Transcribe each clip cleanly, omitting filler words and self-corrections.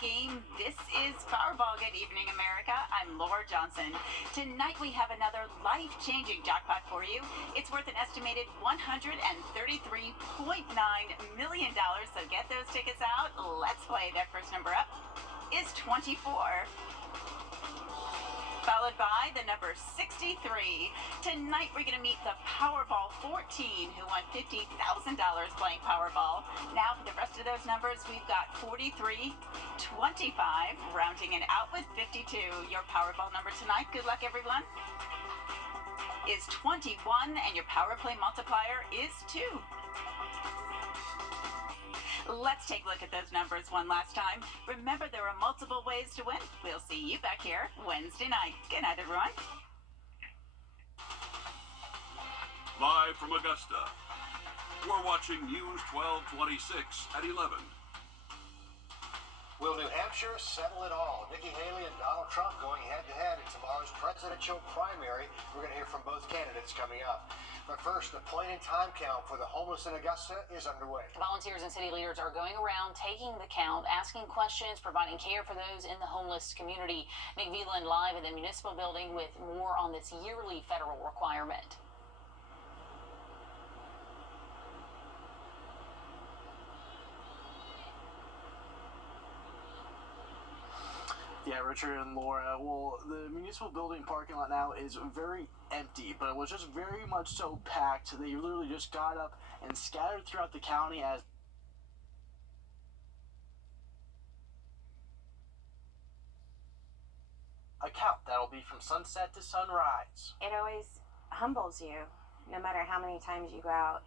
game. This is Powerball. Good evening, America. I'm Laura Johnson. Tonight we have another life-changing jackpot for you. It's worth an estimated $133.9 million. So get those tickets out. Let's play. That first number up is 24. Followed by the number 63. Tonight we're going to meet the Powerball 14, who won $50,000 playing Powerball. Now for the rest of those numbers, we've got 43, 25, rounding it out with 52. Your Powerball number tonight, good luck everyone, is 21, and your Power Play multiplier is 2. Let's take a look at those numbers one last time. Remember, there are multiple ways to win. We'll see you back here Wednesday night. Good night, everyone. Live from Augusta, we're watching News 1226 at 11. Will New Hampshire settle it all? Nikki Haley and Donald Trump going head-to-head in tomorrow's presidential primary. We're going to hear from both candidates coming up. But first, the point-in-time count for the homeless in Augusta is underway. Volunteers and city leaders are going around taking the count, asking questions, providing care for those in the homeless community. Nick Veland live in the municipal building with more on this yearly federal requirement. Yeah, Richard and Laura. Well, the municipal building parking lot now is very empty, but it was just very much so packed that you literally just got up and scattered throughout the county as a count that'll be from sunset to sunrise. It always humbles you, no matter how many times you go out.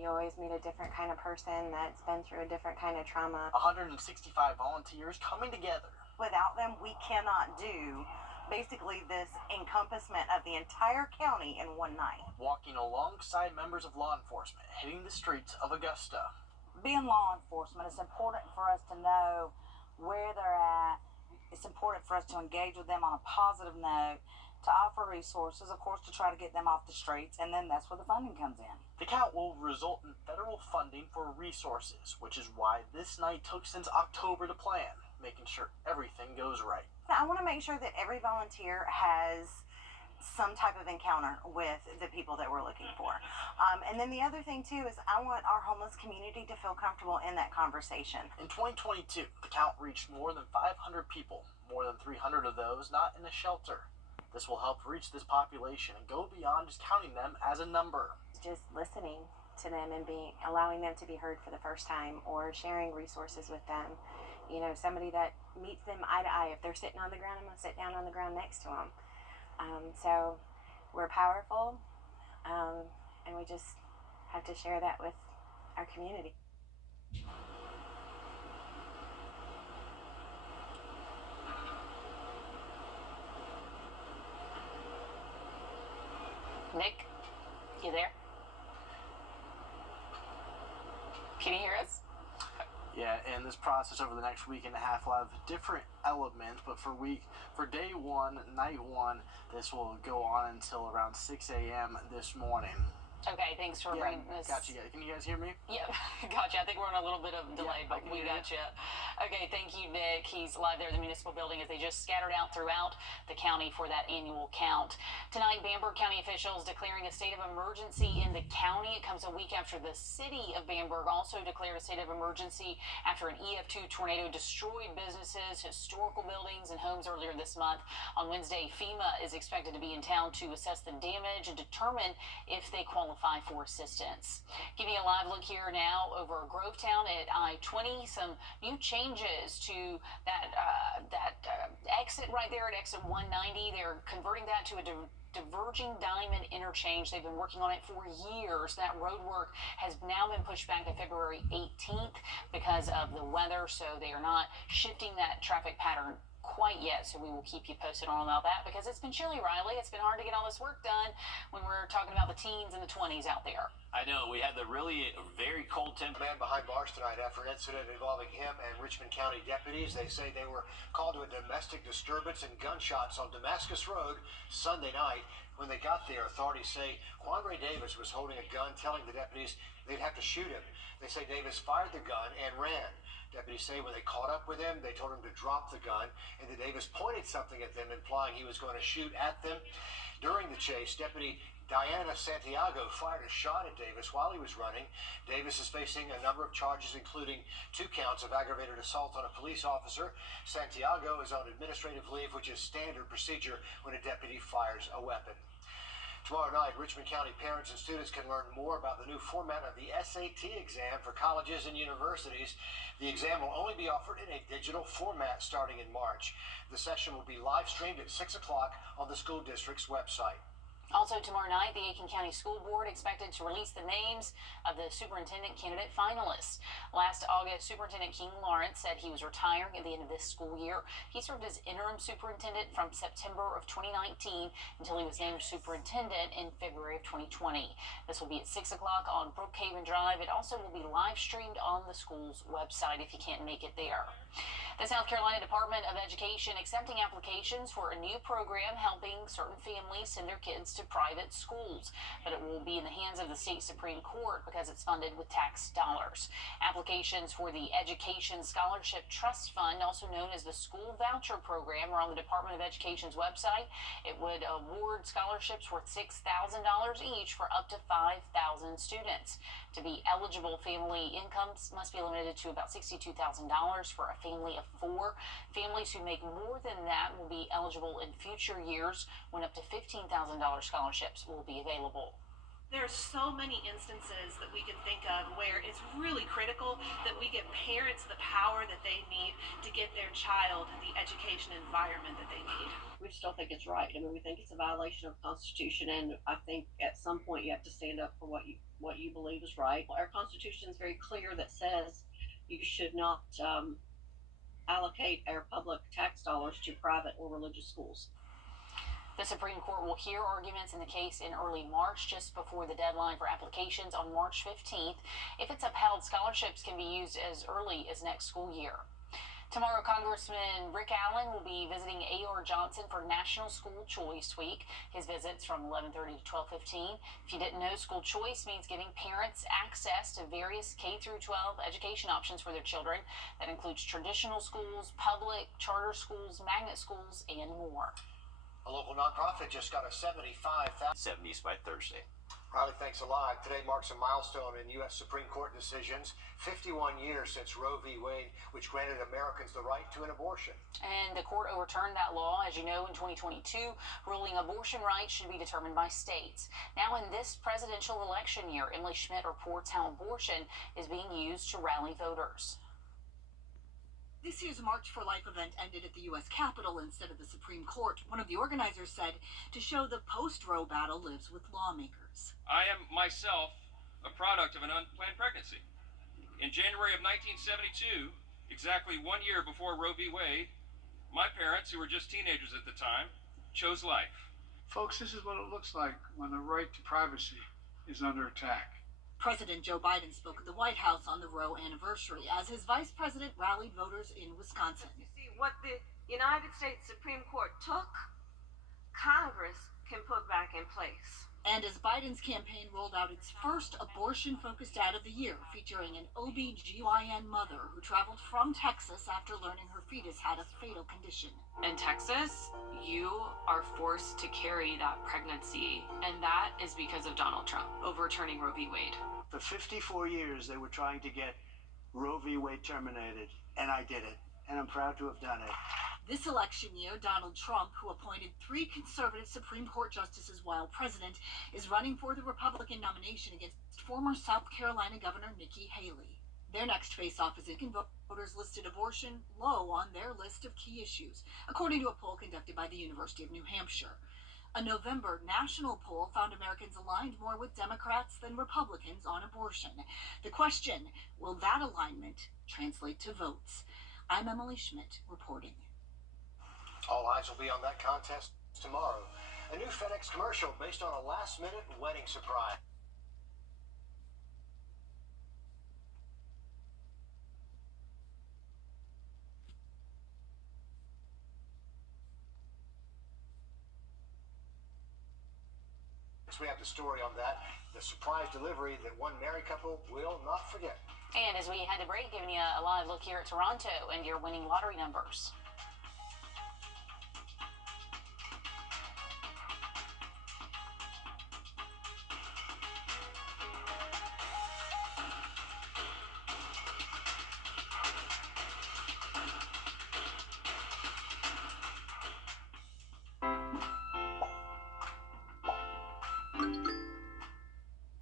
You always meet a different kind of person that's been through a different kind of trauma. 165 volunteers coming together. Without them, we cannot do basically this encompassment of the entire county in one night. Walking alongside members of law enforcement, hitting the streets of Augusta. Being law enforcement, it's important for us to know where they're at. It's important for us to engage with them on a positive note, to offer resources, of course, to try to get them off the streets, and then that's where the funding comes in. The count will result in federal funding for resources, which is why this night took since October to plan, making sure everything goes right. I want to make sure that every volunteer has some type of encounter with the people that we're looking for. And then the other thing, too, is I want our homeless community to feel comfortable in that conversation. In 2022, the count reached more than 500 people, more than 300 of those not in a shelter. This will help reach this population and go beyond just counting them as a number. Just listening to them and allowing them to be heard for the first time, or sharing resources with them. You know, somebody that meets them eye to eye. If they're sitting on the ground, I'm going to sit down on the ground next to them. So we're powerful, and we just have to share that with our community. Nick, you there? Can you hear us? Yeah, and this process over the next week and a half will have different elements, but for day one, night one, this will go on until around 6 a.m. this morning. Okay, thanks for bringing this. Gotcha. Can you guys hear me? Yep, gotcha. I think we're on a little bit of delay, but we gotcha. Okay, thank you, Nick. He's live there in the municipal building as they just scattered out throughout the county for that annual count. Tonight, Bamberg County officials declaring a state of emergency in the county. It comes a week after the city of Bamberg also declared a state of emergency after an EF2 tornado destroyed businesses, historical buildings, and homes earlier this month. On Wednesday, FEMA is expected to be in town to assess the damage and determine if they qualify for assistance. Giving you a live look here now over Grovetown at I-20. Some new changes to that exit right there at exit 190. They're converting that to a diverging diamond interchange. They've been working on it for years. That road work has now been pushed back to February 18th because of the weather, so they are not shifting that traffic pattern quite yet, so we will keep you posted on about that because it's been chilly, Riley. It's been hard to get all this work done when we're talking about the teens and the 20s out there. I know. We had the really very cold Man behind bars tonight after an incident involving him and Richmond County deputies. They say they were called to a domestic disturbance and gunshots on Damascus Road Sunday night. When they got there, authorities say Quandre Davis was holding a gun, telling the deputies they'd have to shoot him. They say Davis fired the gun and ran. Deputies say when they caught up with him, they told him to drop the gun, and that Davis pointed something at them, implying he was going to shoot at them. During the chase, Deputy Diana Santiago fired a shot at Davis while he was running. Davis is facing a number of charges, including 2 counts of aggravated assault on a police officer. Santiago is on administrative leave, which is standard procedure when a deputy fires a weapon. Tomorrow night, Richmond County parents and students can learn more about the new format of the SAT exam for colleges and universities. The exam will only be offered in a digital format starting in March. The session will be live streamed at 6 o'clock on the school district's website. Also tomorrow night, the Aiken County School Board expected to release the names of the superintendent candidate finalists. Last August, Superintendent King Lawrence said he was retiring at the end of this school year. He served as interim superintendent from September of 2019 until he was named superintendent in February of 2020. This will be at 6 o'clock on Brookhaven Drive. It also will be live streamed on the school's website if you can't make it there. The South Carolina Department of Education accepting applications for a new program helping certain families send their kids to private schools, but it will be in the hands of the state Supreme Court because it's funded with tax dollars. Applications for the Education Scholarship Trust Fund, also known as the School Voucher Program, are on the Department of Education's website. It would award scholarships worth $6,000 each for up to 5,000 students. To be eligible, family incomes must be limited to about $62,000 for a family of 4. Families who make more than that will be eligible in future years when up to $15,000 scholarships will be available. There are so many instances that we can think of where it's really critical that we give parents the power that they need to get their child the education environment that they need. We just don't think it's right. I mean, we think it's a violation of the Constitution, and I think at some point you have to stand up for what you believe is right. Our Constitution is very clear that says you should not allocate our public tax dollars to private or religious schools. The Supreme Court will hear arguments in the case in early March, just before the deadline for applications on March 15th. If it's upheld, scholarships can be used as early as next school year. Tomorrow, Congressman Rick Allen will be visiting A.R. Johnson for National School Choice Week. His visit's from 11:30 to 12:15. If you didn't know, school choice means giving parents access to various K-12 education options for their children. That includes traditional schools, public, charter schools, magnet schools, and more. A local nonprofit just got a $75,000. 70s by Thursday. Riley, thanks a lot. Today marks a milestone in U.S. Supreme Court decisions. 51 years since Roe v. Wade, which granted Americans the right to an abortion. And the court overturned that law, as you know, in 2022, ruling abortion rights should be determined by states. Now, in this presidential election year, Emily Schmidt reports how abortion is being used to rally voters. This year's March for Life event ended at the U.S. Capitol instead of the Supreme Court. One of the organizers said to show the post-Roe battle lives with lawmakers. I am myself a product of an unplanned pregnancy. In January of 1972, exactly 1 year before Roe v. Wade, my parents, who were just teenagers at the time, chose life. Folks, this is what it looks like when the right to privacy is under attack. President Joe Biden spoke at the White House on the Roe anniversary as his vice president rallied voters in Wisconsin. You see, what the United States Supreme Court took, Congress can put back in place. And as Biden's campaign rolled out its first abortion-focused ad of the year, featuring an OB/GYN mother who traveled from Texas after learning her fetus had a fatal condition. In Texas, you are forced to carry that pregnancy, and that is because of Donald Trump overturning Roe v. Wade. For 54 years, they were trying to get Roe v. Wade terminated, and I did it, and I'm proud to have done it. This election year, Donald Trump, who appointed 3 conservative Supreme Court justices while president, is running for the Republican nomination against former South Carolina Governor Nikki Haley. Their next face-off is in voters listed abortion low on their list of key issues, according to a poll conducted by the University of New Hampshire. A November national poll found Americans aligned more with Democrats than Republicans on abortion. The question, will that alignment translate to votes? I'm Emily Schmidt reporting. All eyes will be on that contest tomorrow. A new FedEx commercial based on a last-minute wedding surprise. We have the story on that, the surprise delivery that one married couple will not forget. And as we had to break, giving you a live look here at Toronto and your winning lottery numbers.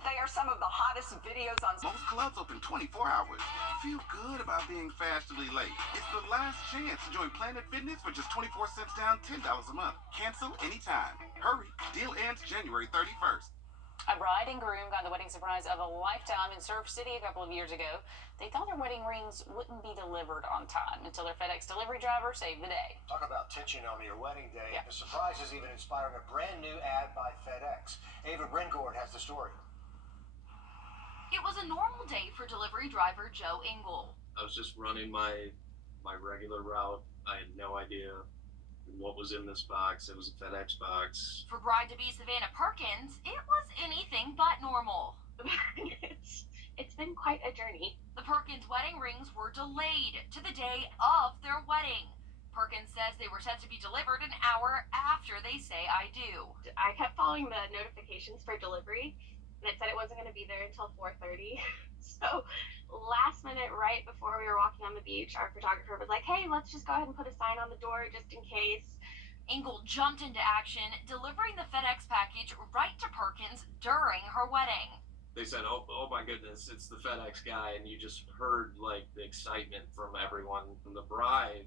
They are some of the hottest videos on. Most clubs open 24 hours. Feel good about being fashionably late. It's the last chance to join Planet Fitness for just 24 cents down, $10 a month. Cancel anytime. Hurry. Deal ends January 31st. A bride and groom got the wedding surprise of a lifetime in Surf City a couple of years ago. They thought their wedding rings wouldn't be delivered on time until their FedEx delivery driver saved the day. Talk about tension on your wedding day. Yeah. The surprise is even inspiring a brand new ad by FedEx. Ava Brengord has the story. It was a normal day for delivery driver Joe Engel. I was just running my regular route. I had no idea what was in this box. It was a FedEx box. For bride-to-be Savannah Perkins, it was anything but normal. It's been quite a journey. The Perkins wedding rings were delayed to the day of their wedding. Perkins says they were set to be delivered an hour after they say I do. I kept following the notifications for delivery, and it said it wasn't going to be there until 4:30. So last minute, right before we were walking on the beach, our photographer was like, hey, let's just go ahead and put a sign on the door just in case. Engel jumped into action, delivering the FedEx package right to Perkins during her wedding. They said, oh my goodness, it's the FedEx guy, and you just heard like the excitement from everyone. And the bride,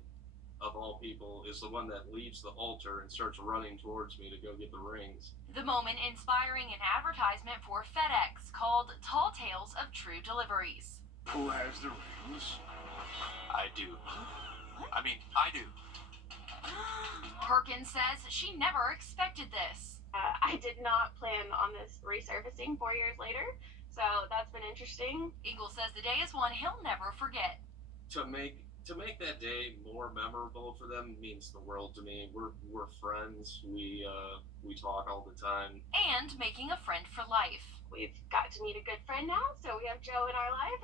of all people, is the one that leaves the altar and starts running towards me to go get the rings. The moment inspiring an advertisement for FedEx called Tall Tales of True Deliveries. Who has the rings? I do. I do. Perkins says she never expected this. I did not plan on this resurfacing 4 years later, so that's been interesting. Engel says the day is one he'll never forget. To make that day more memorable for them means the world to me. We're friends. We talk all the time. And making a friend for life. We've got to meet a good friend now, so we have Joe in our life.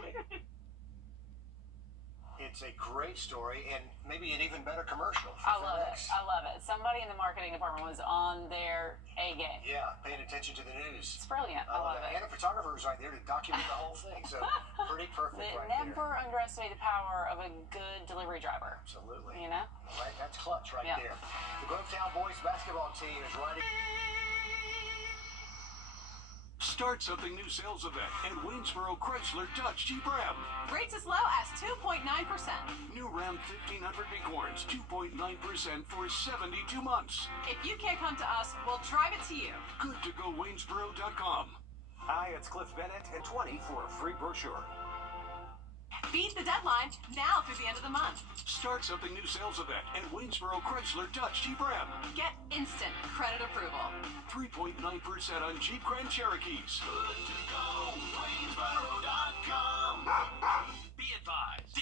It's a great story and maybe an even better commercial for I love FedEx. it. I love it. Somebody in the marketing department was on their A game. Yeah, paying attention to the news. It's brilliant. I love it. And the photographer was right there to document the whole thing, so pretty perfect right there. Never underestimate the power of a good delivery driver. Absolutely. You know? Right, that's clutch right there. The Grovetown boys basketball team is riding. Start something new sales event at Waynesboro Chrysler Dodge Jeep Ram. Rates as low as 2.9%. New Ram 1500 Bighorns, 2.9% for 72 months. If you can't come to us, we'll drive it to you. Good to go Waynesboro.com. Hi, it's Cliff Bennett and 20 for a free brochure. Beat the deadline now through the end of the month. Start something new sales event at Waynesboro Chrysler Dodge Jeep Ram. Get instant credit approval. 3.9% on Jeep Grand Cherokees. Good to go Waynesboro.com. Be advised.